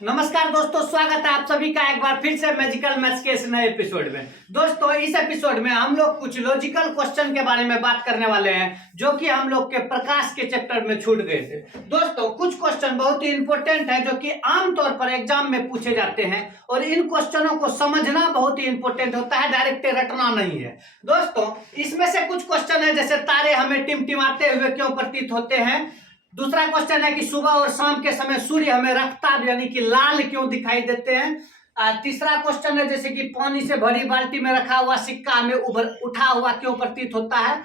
नमस्कार दोस्तों, स्वागत है आप सभी का एक बार फिर से मैजिकल मैथ्स के इस नए एपिसोड में। दोस्तों, इस एपिसोड में हम लोग कुछ लॉजिकल क्वेश्चन के बारे में बात करने वाले हैं जो कि हम लोग के प्रकाश के चैप्टर में छूट गए थे। दोस्तों, कुछ क्वेश्चन बहुत ही इंपॉर्टेंट है जो कि आमतौर पर एग्जाम में पूछे जाते हैं और इन क्वेश्चनों को समझना बहुत ही इंपॉर्टेंट होता है, डायरेक्ट रटना नहीं है। दोस्तों, इसमें से कुछ क्वेश्चन है जैसे तारे हमें टिमटिमाते हुए क्यों प्रतीत होते हैं। दूसरा क्वेश्चन है कि सुबह और शाम के समय सूर्य हमें रफ्तार यानी कि लाल क्यों दिखाई देते हैं। तीसरा क्वेश्चन है जैसे कि पानी से भरी बाल्टी में रखा हुआ सिक्का हमें उठा हुआ क्यों प्रतीत होता है।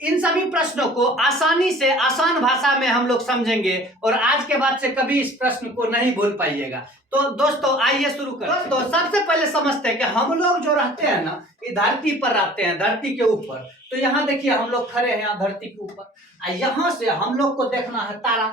इन सभी प्रश्नों को आसानी से आसान भाषा में हम लोग समझेंगे और आज के बाद से कभी इस प्रश्न को नहीं भूल पाइएगा। तो दोस्तों, आइए शुरू करें। दोस्तों, सबसे पहले समझते हैं कि हम लोग जो रहते हैं ना, ये धरती पर रहते हैं, धरती के ऊपर। तो यहाँ देखिए, हम लोग खड़े हैं यहाँ धरती के ऊपर। यहाँ से हम लोग को देखना है तारा।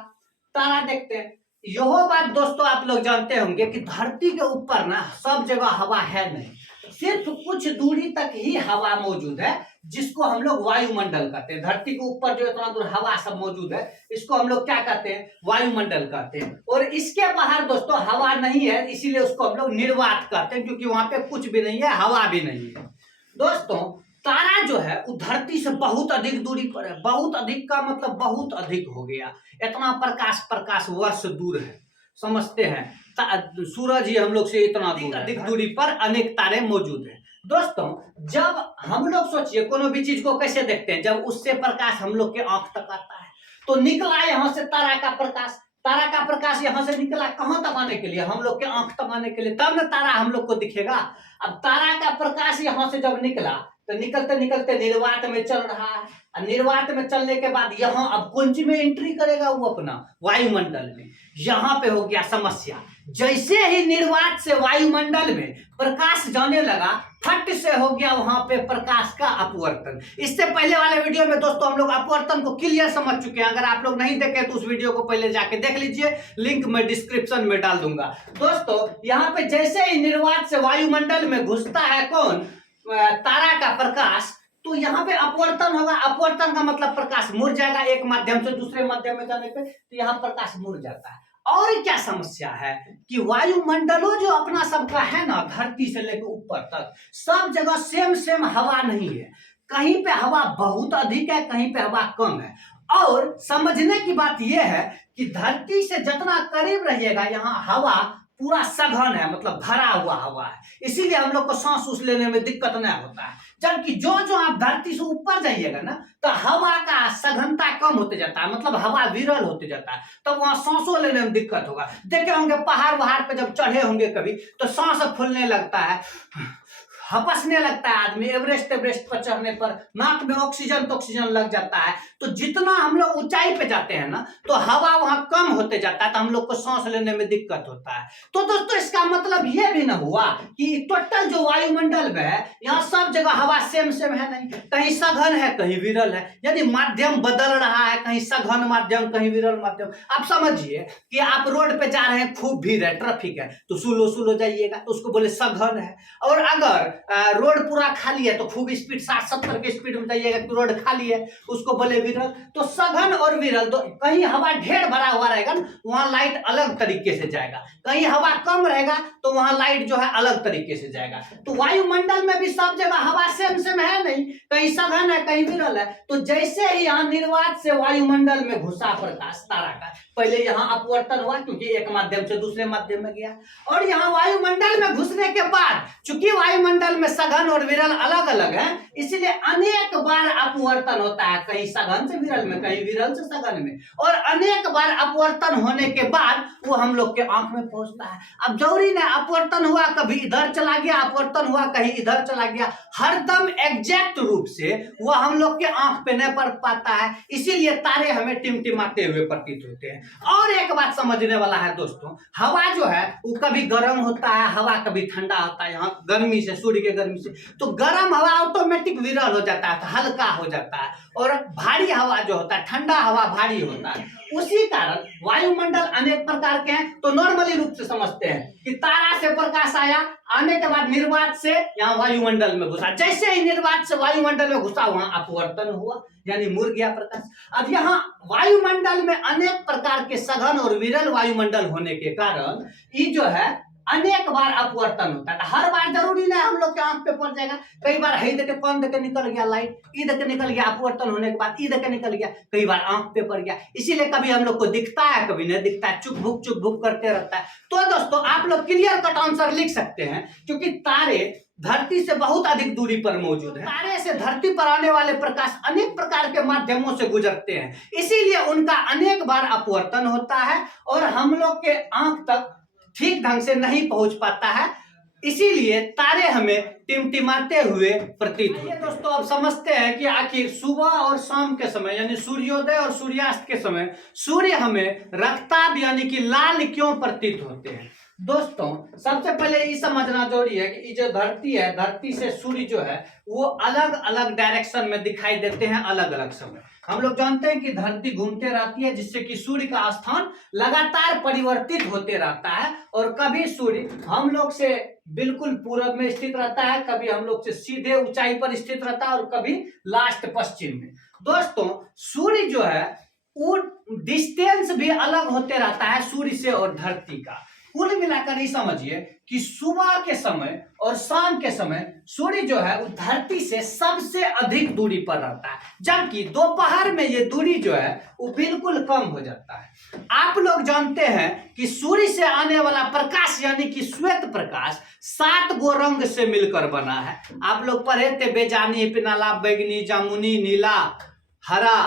तारा देखते हैं। यह बात दोस्तों आप लोग जानते होंगे कि धरती के ऊपर ना सब जगह हवा है नहीं, सिर्फ कुछ दूरी तक ही हवा मौजूद है जिसको हम लोग वायुमंडल कहते हैं। धरती के ऊपर जो इतना दूर हवा सब मौजूद है इसको हम लोग क्या कहते हैं, वायुमंडल कहते हैं। और इसके बाहर दोस्तों हवा नहीं है, इसीलिए उसको हम लोग निर्वात कहते हैं, क्योंकि वहां पे कुछ भी नहीं है, हवा भी नहीं है। दोस्तों, तारा जो है वो धरती से बहुत अधिक दूरी पर है। बहुत अधिक का मतलब बहुत अधिक हो गया, इतना प्रकाश वर्ष दूर है, समझते हैं। सूरज ही हम लोग से इतना दूर, अधिक दूरी पर अनेक तारे मौजूद हैं। दोस्तों, जब हम लोग सोचिए कोनो भी चीज को कैसे देखते हैं, जब उससे प्रकाश हम लोग के आंख तक आता है तो निकला यहाँ से तारा का प्रकाश। तारा का प्रकाश यहाँ से निकला कहाँ तक आने के लिए, हम लोग के आंख तक आने के लिए, तब ना तारा हम लोग को दिखेगा। अब तारा का प्रकाश यहाँ से जब निकला तो निकलते निकलते निर्वात में चल रहा है। निर्वात में चलने के बाद यहाँ अब कौन सी में एंट्री करेगा, वो अपना वायुमंडल में। यहाँ पे हो गया समस्या। जैसे ही निर्वात से वायुमंडल में प्रकाश जाने लगा, फट से हो गया वहां पे प्रकाश का अपवर्तन। इससे पहले वाले वीडियो में दोस्तों हम लोग अपवर्तन को क्लियर समझ चुके हैं। अगर आप लोग नहीं देखे तो उस वीडियो को पहले जाके देख लीजिए, लिंक मैं डिस्क्रिप्शन में डाल दूंगा। दोस्तों, यहाँ पे जैसे ही निर्वात से वायुमंडल में घुसता है कौन, तारा का प्रकाश, तो यहाँ पे अपवर्तन होगा। अपवर्तन का मतलब प्रकाश मुड़ जाएगा एक माध्यम से दूसरे माध्यम में जाने पे, तो यहाँ प्रकाश मुड़ जाता है। और क्या समस्या है कि वायुमंडलों जो अपना सबका है ना, धरती से लेकर ऊपर तक सब जगह सेम हवा नहीं है। कहीं पे हवा बहुत अधिक है, कहीं पे हवा कम है। और समझने की बात यह है कि धरती से जितना करीब रहिएगा यहाँ हवा पूरा सघन है, मतलब भरा हुआ हवा है, इसीलिए हम लोग को सांस उस लेने में दिक्कत नहीं होता है। जबकि जो आप धरती से ऊपर जाइएगा ना तो हवा का सघनता कम होते जाता है, मतलब हवा विरल होते जाता है, तब वहां सांसों लेने में दिक्कत होगा। देखे होंगे पहाड़ वहाड़ पे जब चढ़े होंगे कभी तो सांस फूलने लगता है, हपसने लगता है आदमी। एवरेस्ट पर चढ़ने पर नाक में ऑक्सीजन लग जाता है। तो जितना हम लोग ऊंचाई पे जाते हैं ना तो हवा वहां कम होते जाता है, तो हम लोग को सांस लेने में दिक्कत होता है। तो दोस्तों, इसका मतलब यह भी ना हुआ कि टोटल जो वायुमंडल में है यहाँ सब जगह हवा सेम है नहीं, कहीं सघन है कहीं विरल है, यानी माध्यम बदल रहा है, कहीं सघन माध्यम कहीं विरल माध्यम। आप समझिए कि आप रोड पे जा रहे हैं, खूब भीड़ है, ट्रैफिक है, तो स्लो जाइएगा तो उसको बोले सघन है। और अगर रोड पूरा खाली है तो खूब स्पीड 60-70 के स्पीड में जाइएगा तो रोड खाली है, उसको बोले विरल। तो सघन और विरल, तो कहीं हवा ढेर भरा हुआ रहेगा वहां लाइट अलग तरीके से जाएगा, कहीं हवा कम रहेगा तो वहां लाइट जो है अलग तरीके से जाएगा। तो वायुमंडल में भी सब जगह हवा सेम है नहीं, कहीं सघन है कहीं विरल है। तो जैसे ही यहाँ निर्वात से वायुमंडल में घुसा प्रकाश तारा का, पहले यहाँ अपवर्तन हुआ क्योंकि एक माध्यम से दूसरे माध्यम में गया, और यहाँ वायुमंडल में घुसने के बाद चूंकि वायुमंडल में सघन और विरल अलग अलग है, इसलिए अनेक बार अपवर्तन होता है, कहीं सघन से विरल में, कहीं विरल से सघन में। और अनेक बार अपवर्तन होने के बाद वो हम लोग के आंख में पहुंचता है। अब जरूरी ने अपवर्तन हुआ कभी इधर चला गया, अपवर्तन हुआ कहीं इधर चला गया, हरदम एग्जैक्ट रूप से वो हम लोग के आंख पे नहीं पड़ पाता है, इसीलिए तारे हमें टिमटिमाते हुए प्रतीत होते हैं। और एक बात समझने वाला है दोस्तों, हवा जो है वो कभी गर्म होता है, हवा कभी ठंडा होता है। यहाँ गर्मी से सूर्य के गर्मी से, तो गर्म हवा ऑटोमेटिक विरल हो जाता है, हल्का हो जाता है, और भारी हवा जो होता है, ठंडा हवा भारी होता है। उसी कारण वायुमंडल अनेक प्रकार के हैं। तो नॉर्मली रूप से समझते हैं कि तारा से प्रकाश आया, आने के बाद निर्वात से यहाँ वायुमंडल में घुसा, जैसे ही निर्वात से वायुमंडल में घुसा वहां अपवर्तन हुआ, यानी मुड़ गया प्रकाश। अब यहाँ वायुमंडल में अनेक प्रकार के सघन और विरल वायुमंडल होने के कारण ये जो है अनेक बार अपवर्तन होता है। हर बार जरूरी नहीं हम लोग के आंख पे पड़ जाएगा, कई बार ही देखे कौन देखे निकल गया लाइट, ई देखे निकल गया, अपवर्तन होने के बाद ई देखे निकल गया, कई बार आंख पे पड़ गया, इसीलिए कभी हम लोग को दिखता है कभी नहीं दिखता है, चुप भुक करते रहता है। तो दोस्तों आप लोग क्लियर कट आंसर लिख सकते हैं, क्योंकि तारे धरती से बहुत अधिक दूरी पर मौजूद है। तारे से धरती पर आने वाले प्रकाश अनेक प्रकार के माध्यमों से गुजरते हैं, इसीलिए उनका अनेक बार अपवर्तन होता है और हम लोग के आंख तक ठीक ढंग से नहीं पहुंच पाता है, इसीलिए तारे हमें टिमटिमाते हुए प्रतीत होते हैं। दोस्तों अब समझते हैं कि आखिर सुबह और शाम के समय यानी सूर्योदय और सूर्यास्त के समय सूर्य हमें रक्ताभ यानी कि लाल क्यों प्रतीत होते हैं। दोस्तों सबसे पहले ये समझना जरूरी है कि जो धरती है, धरती से सूर्य जो है वो अलग अलग डायरेक्शन में दिखाई देते हैं अलग अलग समय। हम लोग जानते हैं कि धरती घूमते रहती है, जिससे कि सूर्य का स्थान लगातार परिवर्तित होते रहता है, और कभी सूर्य हम लोग से बिल्कुल पूरब में स्थित रहता है, कभी हम लोग से सीधे ऊंचाई पर स्थित रहता है, और कभी लास्ट पश्चिम में। दोस्तों सूर्य जो है वो डिस्टेंस भी अलग होते रहता है सूर्य से और धरती का। कुल मिलाकर ये समझिए कि सुबह के समय और शाम के समय सूर्य जो है वो धरती से सबसे अधिक दूरी पर रहता है, जबकि दोपहर में ये दूरी जो है वो बिल्कुल कम हो जाता है। आप लोग जानते हैं कि सूर्य से आने वाला प्रकाश यानी कि श्वेत प्रकाश 7 गो रंग से मिलकर बना है। आप लोग पढ़े थे बेजानी, पिनाला, बैगनी, जामुनी, नीला, हरा,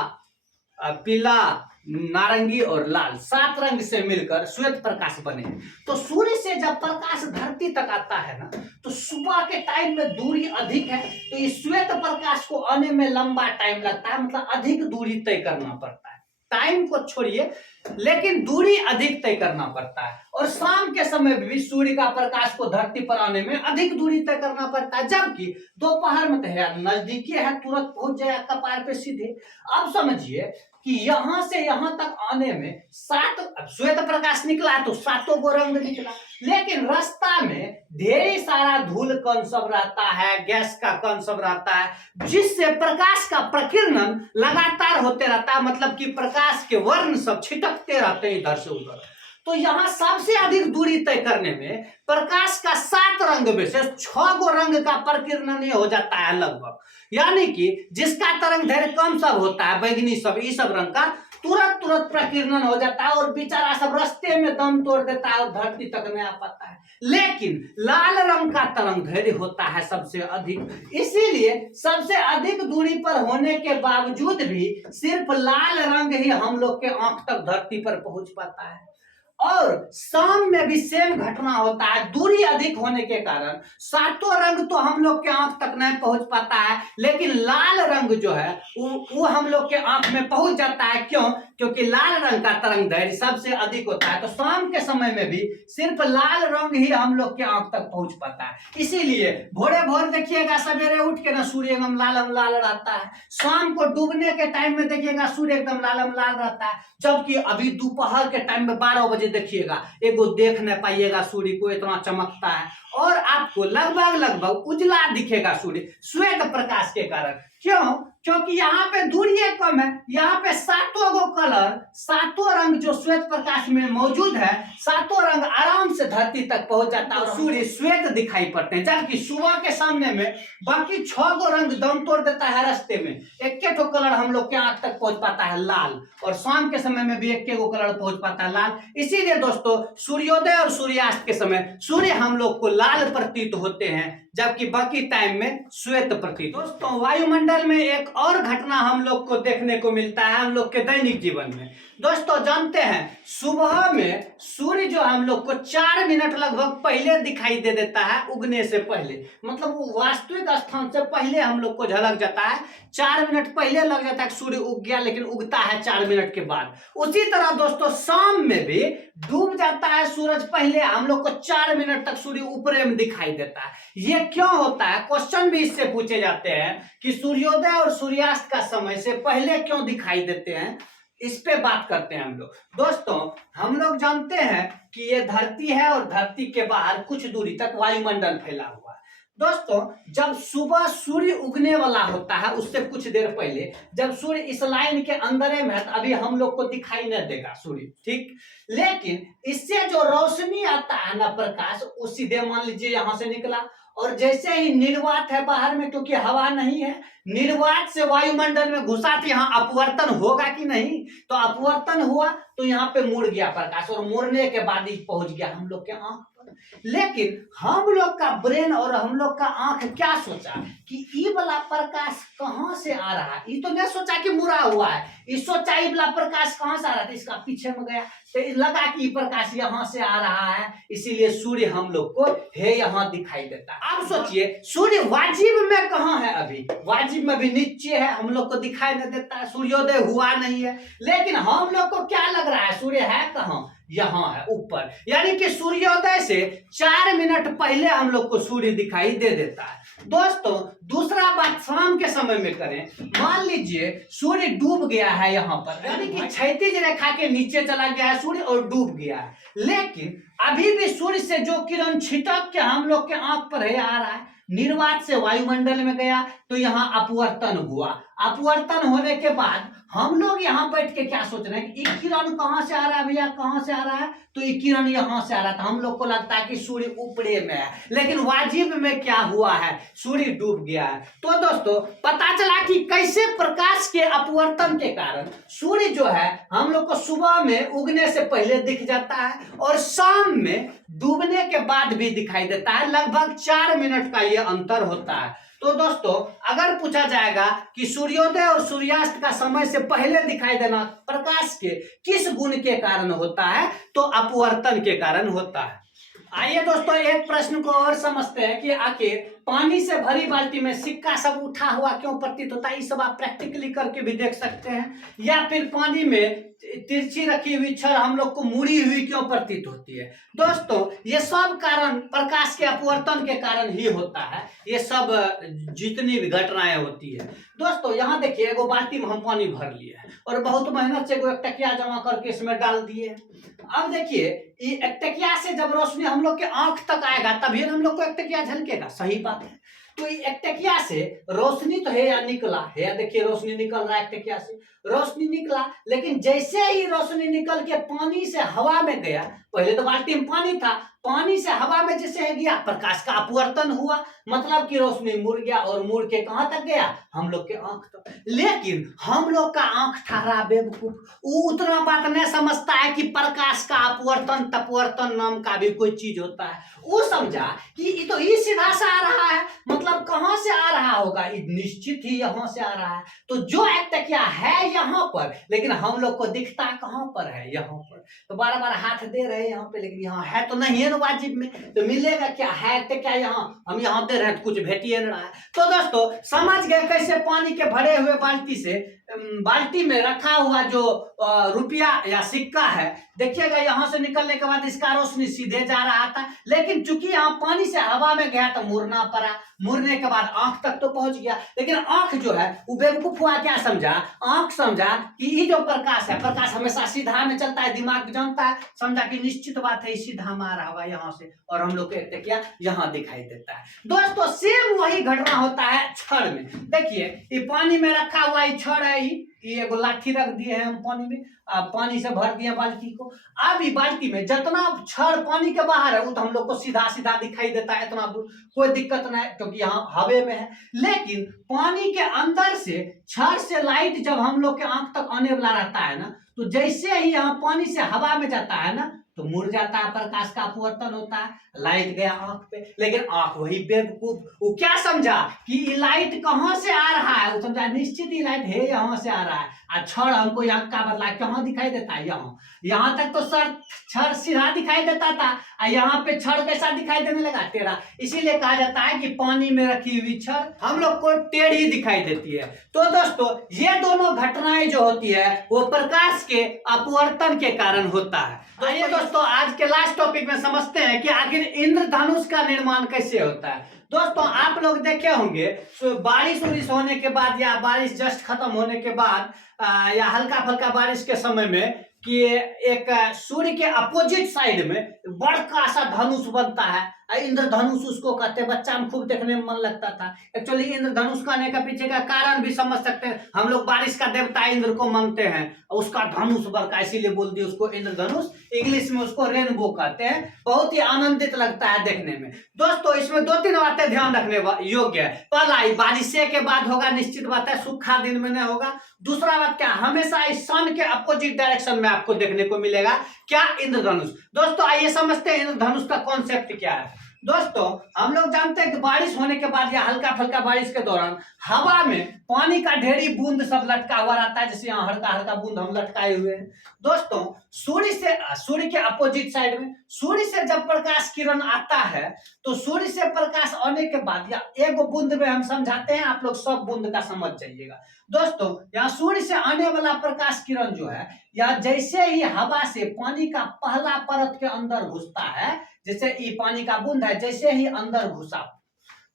पीला, नारंगी और लाल, 7 रंग से मिलकर श्वेत प्रकाश बने हैं। तो सूर्य से जब प्रकाश धरती तक आता है ना, तो सुबह के टाइम में दूरी अधिक है, तो इस श्वेत प्रकाश को आने में लंबा टाइम लगता है, मतलब अधिक दूरी तय करना पड़ता है। टाइम को छोड़िए लेकिन दूरी अधिक तय करना पड़ता है। और शाम के समय भी सूर्य का प्रकाश को धरती पर आने में अधिक दूरी तय करना पड़ता है, जबकि दोपहर में तो है नजदीकी है, तुरंत पहुंच जाएगा कपार पे सीधे। अब समझिए कि यहां से यहां तक आने में 7 श्वेत प्रकाश निकला तो 7 गो रंग निकला, लेकिन रास्ता में ढेर सारा धूल कण सब रहता है, गैस का कण सब रहता है, जिससे प्रकाश का प्रकीर्णन लगातार होते रहता है, मतलब कि प्रकाश के वर्ण सब छिटकते रहते हैं इधर से उधर। तो यहाँ सबसे अधिक दूरी तय करने में प्रकाश का 7 रंग में से 6 गो रंग का प्रकीर्णन हो जाता है लगभग, यानी कि जिसका तरंग दैर्घ्य कम सब होता है, बैगनी सब, ये सब रंग का तुरंत प्रकीर्णन हो जाता है और बेचारा सब रास्ते में दम तोड़ देता है और धरती तक नहीं आ पाता है। लेकिन लाल रंग का तरंग दैर्घ्य होता है सबसे अधिक, इसीलिए सबसे अधिक दूरी पर होने के बावजूद भी सिर्फ लाल रंग ही हम लोग के आंख तक धरती पर पहुंच पाता है। और शाम में भी सेम घटना होता है, दूरी अधिक होने के कारण 7 रंग तो हम लोग के आंख तक नहीं पहुंच पाता है, लेकिन लाल रंग जो है वो हम लोग के आंख में पहुंच जाता है। क्यों? क्योंकि लाल रंग का तरंग दैर्घ्य सबसे अधिक होता है, तो शाम के समय में भी सिर्फ लाल रंग ही हम लोग के आंख तक पहुंच पाता है। इसीलिए भोरे भोर देखिएगा सवेरे उठ के ना सूर्य एकदम लाल रहता है, शाम को डूबने के टाइम में देखिएगा सूर्य एकदम लाल रहता है, जबकि अभी दोपहर के टाइम में 12 बजे देखिएगा एगो देख नहीं पाइएगा सूर्य को, इतना चमकता है और आपको लगभग उजला दिखेगा सूर्य श्वेत प्रकाश के कारण। क्यों? क्योंकि यहाँ पे दूरी कम है, यहाँ पे 7 गो कलर, 7 रंग जो श्वेत प्रकाश में मौजूद है, 7 रंग आराम से धरती तक पहुंच जाता है और सूर्य श्वेत दिखाई पड़ते हैं, जबकि सुबह के सामने में बाकी 6 गो रंग दम तोड़ देता है रास्ते में, एक कलर हम लोग के आंख तक पहुंच पाता है लाल, और शाम के समय में भी 1 गो कलर पहुंच पाता है लाल। इसीलिए दोस्तों सूर्योदय और सूर्यास्त के समय सूर्य हम लोग को लाल प्रतीत होते हैं, जबकि बाकी टाइम में श्वेत प्रतीत। दोस्तों वायुमंडल में एक और घटना हम लोग को देखने को मिलता है हम लोग के दैनिक जीवन में। दोस्तों जानते हैं सुबह में सूर्य जो हम लोग को 4 मिनट लगभग पहले दिखाई दे देता है उगने से पहले, मतलब वो वास्तविक स्थान से पहले हम लोग को झलक जाता है, 4 मिनट पहले लग जाता है सूर्य उग गया, लेकिन उगता है 4 मिनट के बाद। उसी तरह दोस्तों शाम में भी डूब जाता है सूरज पहले, हम लोग को 4 मिनट तक सूर्य ऊपरे में दिखाई देता है। ये क्यों होता है, क्वेश्चन भी इससे पूछे जाते हैं कि सूर्योदय और सूर्यास्त का समय से पहले क्यों दिखाई देते हैं, इस पे बात करते हैं हम लोग। दोस्तों हम लोग जानते हैं कि ये धरती है और धरती के बाहर कुछ दूरी तक वायुमंडल फैला हुआ है। दोस्तों जब सुबह सूर्य उगने वाला होता है उससे कुछ देर पहले जब सूर्य इस लाइन के अंदर में है, अभी हम लोग को दिखाई नहीं देगा सूर्य, ठीक। लेकिन इससे जो रोशनी आता है ना, प्रकाश, वो सीधे मान लीजिए यहां से निकला और जैसे ही निर्वात है बाहर में, क्योंकि हवा नहीं है, निर्वात से वायुमंडल में घुसा तो यहाँ अपवर्तन होगा कि नहीं, तो अपवर्तन हुआ तो यहाँ पे मुड़ गया प्रकाश और मुड़ने के बाद ही पहुंच गया हम लोग के आंख पर। लेकिन हम लोग का ब्रेन और हम लोग का आंख क्या सोचा कि ये वाला प्रकाश कहां से आ रहा है, ये तो नहीं सोचा कि मुड़ा हुआ है, ये सोचा ये वाला प्रकाश कहां से आ रहा था, इसका पीछे में गया तो लगा कि प्रकाश यहां से आ रहा है, इसीलिए सूर्य हम लोग को है यहाँ दिखाई देता है। अब सोचिए सूर्य वाजिब में कहाँ है, अभी वाजिब में भी नीचे है, हम लोग को दिखाई नहीं देता है, सूर्योदय हुआ नहीं है। लेकिन हम लोग को क्या लग रहा है, सूर्य है कहाँ, यहाँ है ऊपर, यानी कि सूर्योदय से 4 मिनट पहले हम लोग को सूर्य दिखाई दे देता है। दोस्तों दूसरा बात शाम के समय में करें, मान लीजिए सूर्य डूब गया है यहाँ पर, यानी कि क्षैतिज रेखा के नीचे चला गया है सूर्य और डूब गया है, लेकिन अभी भी सूर्य से जो किरण छिटक के हम लोग के आंख पर है आ रहा है, निर्वात से वायुमंडल में गया तो यहाँ अपवर्तन हुआ। अपवर्तन होने के बाद हम लोग यहाँ बैठ के क्या सोच रहे हैं कि ये किरण कहाँ से आ रहा है भैया, कहाँ से आ रहा है, तो ये किरण यहाँ से आ रहा था, हम लोग को लगता है कि सूर्य ऊपरे में है, लेकिन वाजिब में क्या हुआ है, सूर्य डूब गया है। तो दोस्तों पता चला कि कैसे प्रकाश के अपवर्तन के कारण सूर्य जो है हम लोग को सुबह में उगने से पहले दिख जाता है और शाम में डूबने के बाद भी दिखाई देता है, लगभग 4 मिनट का ये अंतर होता है। तो दोस्तों अगर पूछा जाएगा कि सूर्योदय और सूर्यास्त का समय से पहले दिखाई देना प्रकाश के किस गुण के कारण होता है, तो अपवर्तन के कारण होता है। आइए दोस्तों एक प्रश्न को और समझते हैं कि आखिर पानी से भरी बाल्टी में सिक्का सब उठा हुआ क्यों प्रतीत होता है। ये सब आप प्रैक्टिकली करके भी देख सकते हैं। या फिर पानी में तिरछी रखी हुई छड़ हम लोग को मुड़ी हुई क्यों प्रतीत होती है। दोस्तों ये सब कारण प्रकाश के अपवर्तन के कारण ही होता है, ये सब जितनी भी घटनाएं होती है। दोस्तों यहाँ देखिए एगो बाल्टी में हम पानी भर लिए हैं और बहुत मेहनत से एक टकिया जमा करके इसमें डाल दिए। अब देखिए ये एक टकिया से जब रोशनी हम लोग के आंख तक आएगा तभी हम लोग को एक टकिया झलकेगा, सही बात है। तो ये एक टकिया से रोशनी तो है या निकला है, देखिए रोशनी निकल रहा है, एक टकिया से रोशनी निकला, लेकिन जैसे ही रोशनी निकल के पानी से हवा में गया, पहले तो बाल्टी में पानी था, पानी से हवा में जैसे गया प्रकाश का अपवर्तन हुआ, मतलब कि रोशनी मुड़ गया और मुड़ के कहां तक गया, हम लोग के आंख तक। लेकिन हम लोग का आंख ठहरा बेवकूफ, वो उतना बात नहीं समझता है कि प्रकाश का अपवर्तन तपवर्तन नाम का भी कोई चीज होता है। वो समझा कि ये तो ये सीधा से आ रहा है, मतलब कहां से आ रहा होगा, ये निश्चित ही यहां से आ रहा है। तो जो एक टकिया है यहाँ पर, लेकिन हम लोग को दिखता कहां पर है, यहाँ पर। तो बार बार हाथ दे रहे हैं यहाँ पे, लेकिन यहाँ है तो नहीं है ना वाजिब में, तो मिलेगा क्या, है तो क्या यहाँ, हम यहाँ दे रहे हैं तो कुछ भेट ही नहीं रहा है। तो दोस्तों समझ गए कैसे पानी के भरे हुए बाल्टी से बाल्टी में रखा हुआ जो रुपया या सिक्का है, देखिएगा यहाँ से निकलने के बाद इसका रोशनी सीधे जा रहा था, लेकिन चूंकि यहाँ पानी से हवा में गया तो मुड़ना पड़ा, मुड़ने के बाद आंख तक तो पहुंच गया। लेकिन आंख जो है वो बेवकूफ हुआ, क्या समझा, आंख समझा कि ये जो प्रकाश है, प्रकाश हमेशा सीधा में चलता है, दिमाग जानता है, समझा कि निश्चित बात है सीधा में आ रहा होगा यहाँ से, और हम लोग को क्या यहाँ दिखाई देता है। दोस्तों सेम वही घटना होता है छड़ में। देखिए ये पानी में रखा हुआ ये छड़ है, ये एगो लाठी रख दिए हैं हम पानी में, पानी से भर दिया बाल्टी को। अब ये बाल्टी में जितना छड़ पानी के बाहर है वो तो हम लोग को सीधा सीधा दिखाई देता है, इतना कोई दिक्कत नहीं क्योंकि यहाँ हवे में है। लेकिन पानी के अंदर से छड़ से लाइट जब हम लोग के आंख तक आने वाला रहता है ना, तो जैसे ही यहाँ पानी से हवा में जाता है ना तो मुड़ जाता है, प्रकाश का अपवर्तन होता है, लाइट गया आंख पे। लेकिन आंख वही बेवकूफ, वो क्या समझा कि लाइट कहां से आ रहा है, वो समझा निश्चित ही लाइट है यहाँ से आ रहा है। छड़ हमको यहाँ का बदला कहाँ दिखाई देता है, यहाँ तक तो सर छड़ सीधा दिखाई देता था, यहाँ पे छड़ कैसा दिखाई देने लगा, टेढ़ा। इसीलिए कहा जाता है कि पानी में रखी हुई छड़ हम लोग को टेढ़ी दिखाई देती है। तो दोस्तों ये दोनों घटनाएं जो होती है वो प्रकाश के अपवर्तन के कारण होता है। आइए दोस्तों दोस्तों आज के लास्ट टॉपिक में समझते हैं कि आखिर इंद्रधनुष का निर्माण कैसे होता है। दोस्तों आप लोग देखे होंगे बारिश उरिश होने के बाद या बारिश जस्ट खत्म होने के बाद या हल्का फल्का बारिश के समय में कि एक सूर्य के अपोजिट साइड में बड़का सा धनुष बनता है। इंद्रधनुष उसको कहते हैं। बच्चा में खूब देखने में मन लगता था। एक्चुअली इंद्रधनुष का आने का पीछे का कारण भी समझ सकते हैं। हम लोग बारिश का देवता इंद्र को मानते हैं, उसका धनुष बड़का इसीलिए बोल दिया उसको इंद्रधनुष। इंग्लिश में उसको रेनबो कहते हैं। बहुत ही आनंदित लगता है देखने में। दोस्तों इसमें दो तीन बातें ध्यान रखने योग्य है। पहला, बारिश के बाद होगा, निश्चित बात है, सूखा दिन में नहीं होगा। दूसरा बात क्या, हमेशा इस सन के अपोजिट डायरेक्शन में आपको देखने को मिलेगा क्या, इंद्रधनुष। दोस्तों आइए समझते हैं इंद्रधनुष का कॉन्सेप्ट क्या है। दोस्तों हम लोग जानते हैं कि बारिश होने के बाद या हल्का फल्का बारिश के दौरान हवा में पानी का ढेरी बूंद सब लटका हुआ रहता है, जैसे यहाँ हल्का हल्का बूंद हम लटकाए हुए हैं। दोस्तों सूर्य के अपोजिट साइड में सूर्य से जब प्रकाश किरण आता है तो सूर्य से प्रकाश आने के बाद या एक बूंद में हम समझाते हैं, आप लोग सब बूंद का समझ जाइएगा। दोस्तों यहाँ सूर्य से आने वाला प्रकाश किरण जो है या जैसे ही हवा से पानी का पहला परत के अंदर घुसता है, जैसे ये पानी का बूंद है, जैसे ही अंदर घुसा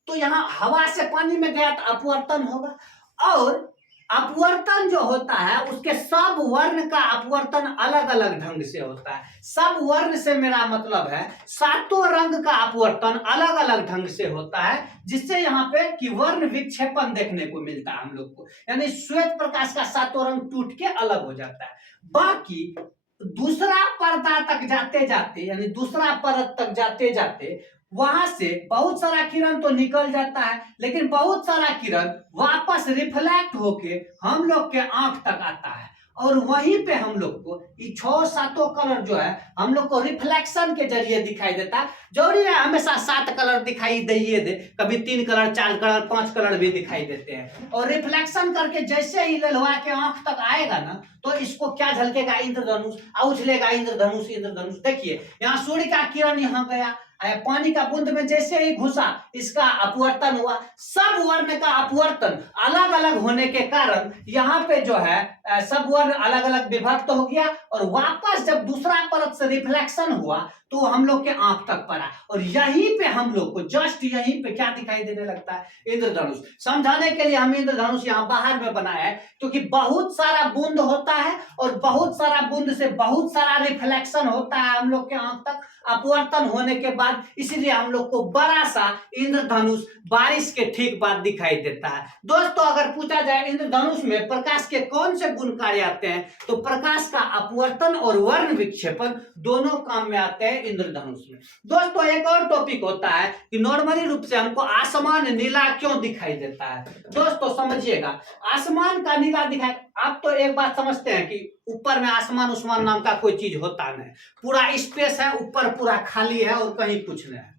तो यहाँ हवा से पानी में गया तो अपवर्तन होगा। और अपवर्तन जो होता है उसके सब वर्ण का अपवर्तन अलग अलग ढंग से होता है। सब वर्ण से मेरा मतलब है सातों रंग का अपवर्तन अलग अलग ढंग से होता है, जिससे यहाँ पे कि वर्ण विक्षेपण देखने को मिलता है हम लोग को। यानी श्वेत प्रकाश का सातों रंग टूट के अलग हो जाता है। बाकी दूसरा पर्दा तक जाते जाते यानी दूसरा परत तक जाते जाते वहां से बहुत सारा किरण तो निकल जाता है, लेकिन बहुत सारा किरण वापस रिफ्लेक्ट होके हम लोग के आंख तक आता है। और वहीं पे हम लोग को ये 6-7 कलर जो है हम लोग को रिफ्लेक्शन के जरिए दिखाई देता है। जरूरी है हमेशा 7 कलर दिखाई दे, कभी 3 कलर 4 कलर 5 कलर भी दिखाई देते हैं। और रिफ्लेक्शन करके जैसे ही ललवा के आंख तक आएगा ना तो इसको क्या झलकेगा, इंद्रधनुष। उछलेगा इंद्रधनुष। इंद्रधनुष देखिए यहाँ सूर्य का किरण यहाँ गया, पानी का बूंद में जैसे ही घुसा इसका अपवर्तन हुआ। सब वर्ण का अपवर्तन अलग अलग होने के कारण यहाँ पे जो है सब वर्ण अलग अलग विभक्त हो गया और वापस जब दूसरा परत से रिफ्लेक्शन हुआ तो हम लोग के आंख तक पड़ा और यहीं पे हम लोग को जस्ट यहीं पे क्या दिखाई देने लगता है, इंद्रधनुष। समझाने के लिए हम इंद्रधनुष यहाँ बाहर में बनाया है क्योंकि बहुत सारा बूंद होता है और बहुत सारा बूंद से बहुत सारा रिफ्लेक्शन होता है हम लोग के आंख तक अपवर्तन होने के बाद, इसलिए हम लोग को बड़ा सा इंद्रधनुष बारिश के ठीक बाद दिखाई देता है। दोस्तों अगर पूछा जाए इंद्रधनुष में प्रकाश के कौन से गुण कार्य आते हैं तो प्रकाश का अपवर्तन और वर्ण विक्षेपण दोनों काम में आते हैं इंद्रधनुष में। दोस्तों एक और टॉपिक होता है कि नॉर्मली रूप से हमको आसमान नीला क्यों दिखाई देता है। दोस्तों समझिएगा आसमान का नीला दिखाई, आप तो एक बात समझते हैं कि ऊपर में आसमान उस्मान नाम का कोई चीज होता नहीं, पूरा स्पेस है, ऊपर पूरा खाली है और कहीं कुछ नहीं है।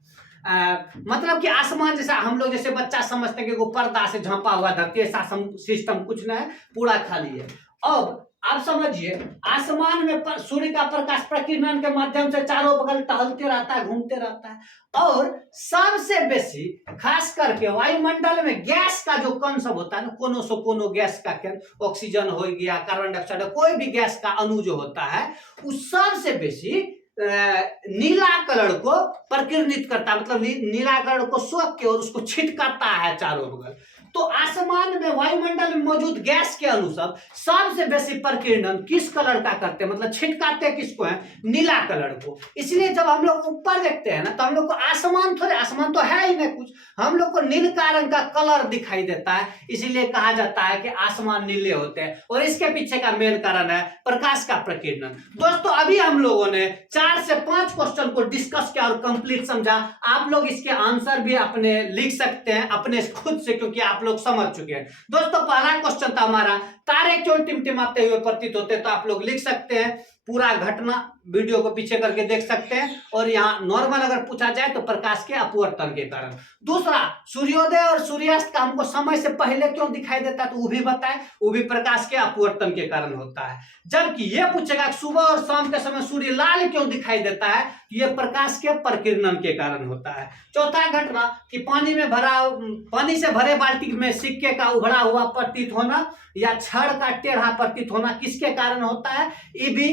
मतलब कि आसमान जैसा हम लोग जैसे बच्चा समझते हैं कि वो पर्दा से झांपा हुआ धरती, ऐसा सिस्टम कुछ नहीं है, पूरा खाली है। अब आप समझिए आसमान में सूर्य का प्रकाश प्रकीर्णन के माध्यम से चारों बगल टहलते रहता है, घूमते रहता है। और सबसे बेसी खास करके वायुमंडल में गैस का जो कण सब होता है ना, कोनो सो कोनो गैस का कण, ऑक्सीजन हो गया, कार्बन डाइऑक्साइड, कोई भी गैस का अणु जो होता है उस सबसे बेसी नीला कलर को प्रकीर्णित करता है, मतलब नीला कलर को सोख के और उसको छिटकाता है चारों बगल। तो आसमान में वायुमंडल में मौजूद गैस के अणु सब सबसे बेसी प्रकीर्णन किस कलर का करते हैं, मतलब छिटकाते किसको है, नीला कलर को। इसलिए जब हम लोग ऊपर देखते हैं ना तो हम लोग को आसमान तो है ही नहीं कुछ, हम लोग को नीलका रंग का कलर दिखाई देता है, इसीलिए कहा जाता है कि आसमान नीले होते हैं। और इसके पीछे का मेन कारण है प्रकाश का प्रकीर्णन। दोस्तों अभी हम लोगों ने 4 से 5 क्वेश्चन को डिस्कस किया और कंप्लीट समझा। आप लोग इसके आंसर भी अपने लिख सकते हैं अपने खुद से, क्योंकि आप लोग समझ चुके हैं। दोस्तों पहला क्वेश्चन था हमारा, तारे क्यों टिमटिमाते हुए प्रतीत होते, तो आप लोग लिख सकते हैं पूरा घटना, वीडियो को पीछे करके देख सकते हैं। और यहाँ नॉर्मल अगर पूछा जाए तो प्रकाश के अपवर्तन के कारण। दूसरा, सूर्योदय और सूर्यास्त का हमको समय से पहले क्यों दिखाई देता है तो वो भी बताए, वो भी प्रकाश के अपवर्तन के कारण होता है। जबकि ये पूछेगा सुबह और शाम के समय सूर्य लाल क्यों दिखाई देता है, ये प्रकाश के प्रकीर्णन के कारण होता है। चौथा घटना कि पानी से भरे बाल्टी में सिक्के का उभड़ा हुआ प्रतीत होना या छड़ का टेढ़ा प्रतीत होना किसके कारण होता है, ये भी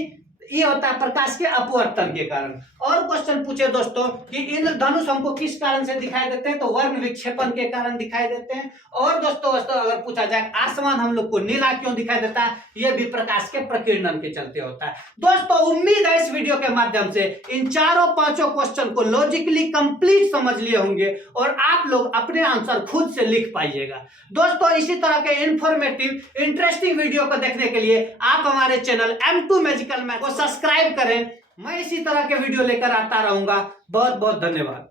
ये होता है प्रकाश के अपवर्तन के कारण। और क्वेश्चन पूछे दोस्तों कि इंद्रधनुष हमको किस कारण से दिखाई देते हैं, तो वर्ण विक्षेपण के कारण दिखाई देते हैं। और दोस्तों अगर पूछा जाए आसमान हम लोग को नीला क्यों दिखाई देता है, यह भी प्रकाश के प्रकीर्णन के चलते होता है। दोस्तों उम्मीद है इस वीडियो के माध्यम से इन चारों पांचों क्वेश्चन को लॉजिकली कंप्लीट समझ लिए होंगे और आप लोग अपने आंसर खुद से लिख पाइएगा। दोस्तों इसी तरह के इंफॉर्मेटिव इंटरेस्टिंग वीडियो को देखने के लिए आप हमारे चैनल M2 मैजिकल मैथ को सब्सक्राइब करें। मैं इसी तरह के वीडियो लेकर आता रहूंगा। बहुत बहुत धन्यवाद।